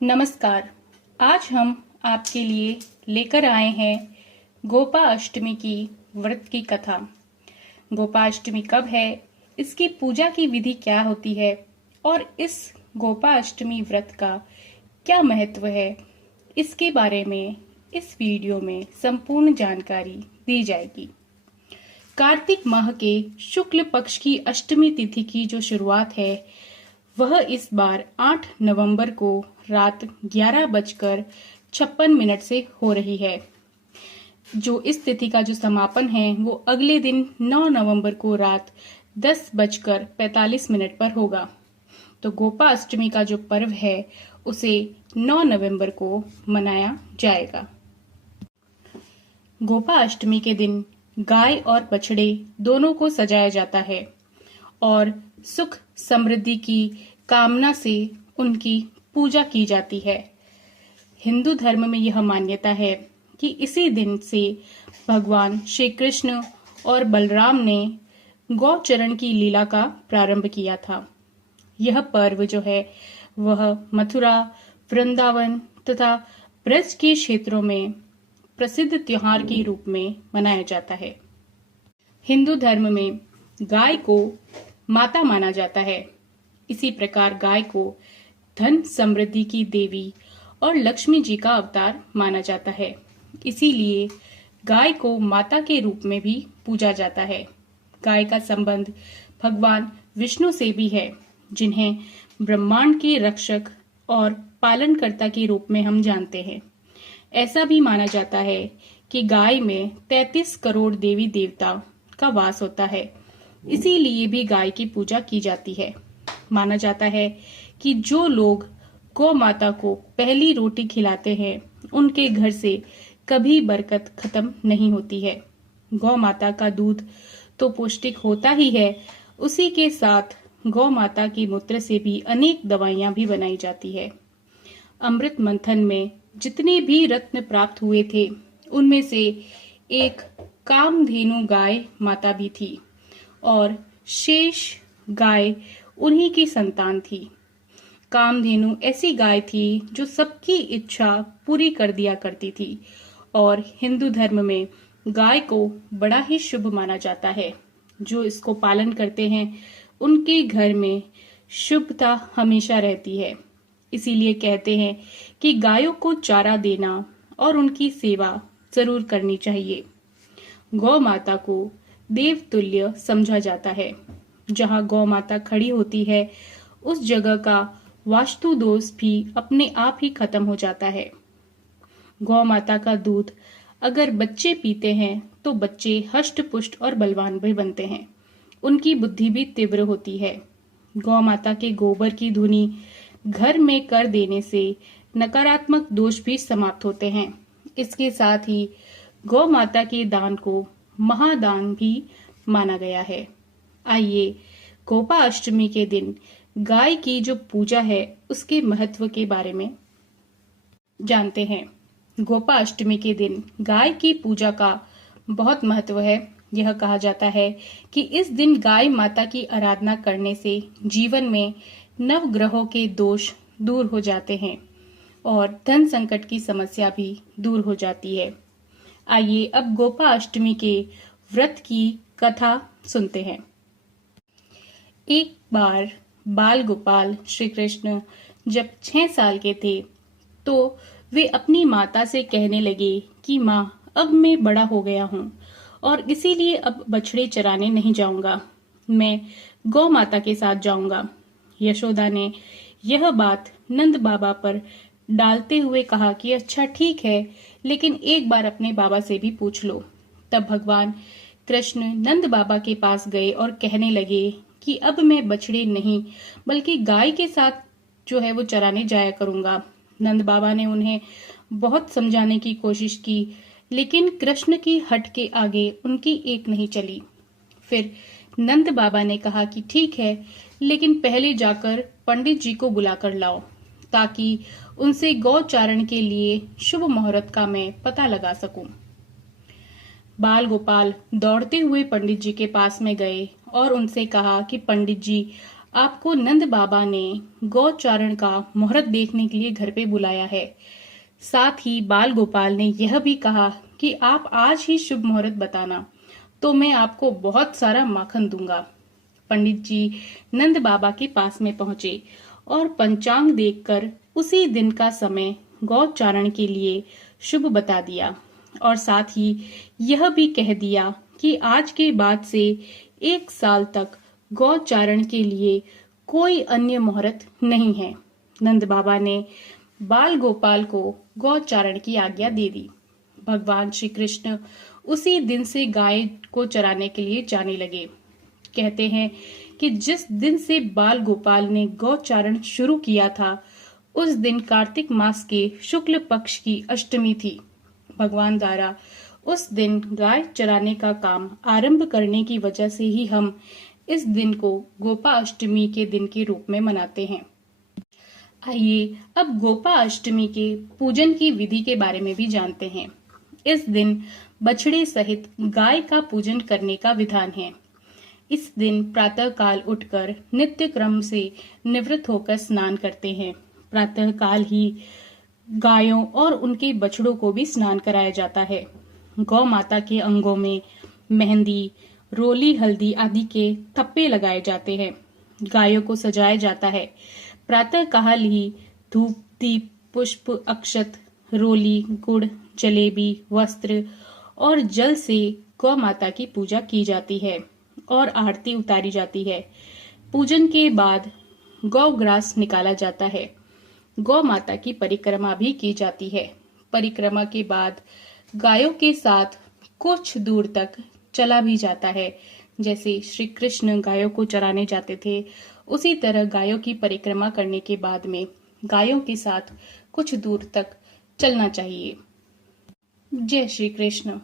नमस्कार। आज हम आपके लिए लेकर आए हैं गोपा अष्टमी की व्रत की कथा। गोपा अष्टमी कब है, इसकी पूजा की विधि क्या होती है और इस गोपा अष्टमी व्रत का क्या महत्व है, इसके बारे में इस वीडियो में संपूर्ण जानकारी दी जाएगी। कार्तिक माह के शुक्ल पक्ष की अष्टमी तिथि की जो शुरुआत है वह इस बार 8 नवंबर को रात 11:56 से हो रही है। जो इस तिथि का जो समापन है वो अगले दिन 9 नवंबर को रात 10:45 पर होगा। तो गोपा अष्टमी का जो पर्व है उसे 9 नवंबर को मनाया जाएगा। गोपा अष्टमी के दिन गाय और बछड़े दोनों को सजाया जाता है और सुख समृद्धि की कामना से उनकी पूजा की जाती है। हिंदू धर्म में यह मान्यता है कि इसी दिन से भगवान श्री कृष्ण और बलराम ने गौचरण की लीला का प्रारंभ किया था। यह पर्व जो है वह मथुरा, वृंदावन तथा ब्रज के क्षेत्रों में प्रसिद्ध त्योहार के रूप में मनाया जाता है। हिंदू धर्म में गाय को माता माना जाता है। इसी प्रकार गाय को धन समृद्धि की देवी और लक्ष्मी जी का अवतार माना जाता है। इसीलिए गाय को माता के रूप में भी पूजा जाता है। गाय का संबंध भगवान विष्णु से भी है, जिन्हें ब्रह्मांड के रक्षक और पालनकर्ता के रूप में हम जानते हैं। ऐसा भी माना जाता है कि गाय में 33 करोड़ देवी देवता का वास होता है, इसीलिए भी गाय की पूजा की जाती है। माना जाता है कि जो लोग गौ माता को पहली रोटी खिलाते हैं उनके घर से कभी बरकत खत्म नहीं होती है। गौ माता का दूध तो पौष्टिक होता ही है, उसी के साथ गौ माता की मूत्र से भी अनेक दवाइयां भी बनाई जाती है। अमृत मंथन में जितने भी रत्न प्राप्त हुए थे उनमें से एक कामधेनु गाय माता भी थी और शेष गाय उन्हीं की संतान थी। कामधेनु ऐसी गाय थी जो सबकी इच्छा पूरी कर दिया करती थी और हिंदू धर्म में गाय को बड़ा ही शुभ माना जाता है। जो इसको पालन करते हैं उनके घर में शुभता हमेशा रहती है। इसीलिए कहते हैं कि गायों को चारा देना और उनकी सेवा जरूर करनी चाहिए। गौ माता को देवतुल्य समझा जाता है। जहाँ गौ माता खड़ी होती है उस जगह का वास्तु दोष भी अपने आप ही खत्म हो जाता है। गौ माता का दूध अगर बच्चे पीते हैं तो बच्चे हष्ट पुष्ट और बलवान भी बनते हैं। उनकी बुद्धि भी तीव्र होती है। गौ माता के गोबर की धुनी घर में कर देने से नकारात्मक दोष भी समाप्त होते हैं। इसके साथ ही गौ माता के दान को महादान भी माना गया है। आइए गोपा अष्टमी के दिन गाय की जो पूजा है उसके महत्व के बारे में जानते हैं। गोपा अष्टमी के दिन गाय की पूजा का बहुत महत्व है। यह कहा जाता है कि इस दिन गाय माता की आराधना करने से जीवन में नवग्रहों के दोष दूर हो जाते हैं और धन संकट की समस्या भी दूर हो जाती है। आइए अब गोपा अष्टमी के व्रत की कथा सुनते हैं। एक बार बाल गोपाल श्री कृष्ण जब 6 साल के थे तो वे अपनी माता से कहने लगे कि माँ, अब मैं बड़ा हो गया हूँ और इसीलिए अब बछड़े चराने नहीं जाऊंगा, मैं गौ माता के साथ जाऊंगा। यशोदा ने यह बात नंद बाबा पर डालते हुए कहा कि अच्छा ठीक है, लेकिन एक बार अपने बाबा से भी पूछ लो। तब भगवान कृष्ण नंद बाबा के पास गए और कहने लगे कि अब मैं बछड़े नहीं बल्कि गाय के साथ जो है वो चराने जाया करूंगा। नंद बाबा ने उन्हें बहुत समझाने की कोशिश की, लेकिन कृष्ण की हट के आगे उनकी एक नहीं चली। फिर नंद बाबा ने कहा कि ठीक है, लेकिन पहले जाकर पंडित जी को बुलाकर लाओ ताकि उनसे गौचारण के लिए शुभ मुहूर्त का मैं पता लगा सकूं। बाल गोपाल दौड़ते हुए पंडित जी के पास में गए और उनसे कहा कि पंडित जी, आपको नंद बाबा ने गौचारण का मुहूर्त देखने के लिए घर पे बुलाया है। साथ ही बाल गोपाल ने यह भी कहा कि आप आज ही शुभ मुहूर्त बताना, तो मैं आपको बहुत सारा माखन दूंगा। पंडित जी नंद बाबा के पास में पहुंचे और पंचांग देखकर उसी दिन का समय गौचारण के लिए शुभ बता दिया और साथ ही यह भी कह दिया कि आज के बाद से 1 साल तक गौचारण के लिए कोई अन्य मुहूर्त नहीं है। नंद बाबा ने बाल गोपाल को गौचारण की आज्ञा दे दी। भगवान श्री कृष्ण उसी दिन से गाय को चराने के लिए जाने लगे। कहते हैं कि जिस दिन से बाल गोपाल ने गौचारण शुरू किया था, उस दिन कार्तिक मास के शुक्ल पक्ष की अष्टमी थी। भगवान द्वारा उस दिन गाय चराने का काम आरंभ करने की वजह से ही हम इस दिन को गोपा अष्टमी के दिन के रूप में मनाते हैं। आइए अब गोपा अष्टमी के पूजन की विधि के बारे में भी जानते हैं। इस दिन बछड़े सहित गाय का पूजन करने का विधान है। इस दिन प्रातः काल उठकर नित्य क्रम से निवृत्त होकर स्नान करते हैं। प्रातः काल ही गायों और उनके बछड़ों को भी स्नान कराया जाता है। गौ माता के अंगों में मेहंदी, रोली, हल्दी आदि के थप्पे लगाए जाते हैं। गायों को सजाया जाता है। प्रातः काल ही धूप, दीप, पुष्प, अक्षत, रोली, गुड़, जलेबी, वस्त्र और जल से गौ माता की पूजा की जाती है और आरती उतारी जाती है। पूजन के बाद गौ ग्रास निकाला जाता है। गौ माता की परिक्रमा भी की जाती है। परिक्रमा के बाद गायों के साथ कुछ दूर तक चला भी जाता है। जैसे श्री कृष्ण गायों को चराने जाते थे, उसी तरह गायों की परिक्रमा करने के बाद में गायों के साथ कुछ दूर तक चलना चाहिए। जय श्री कृष्ण।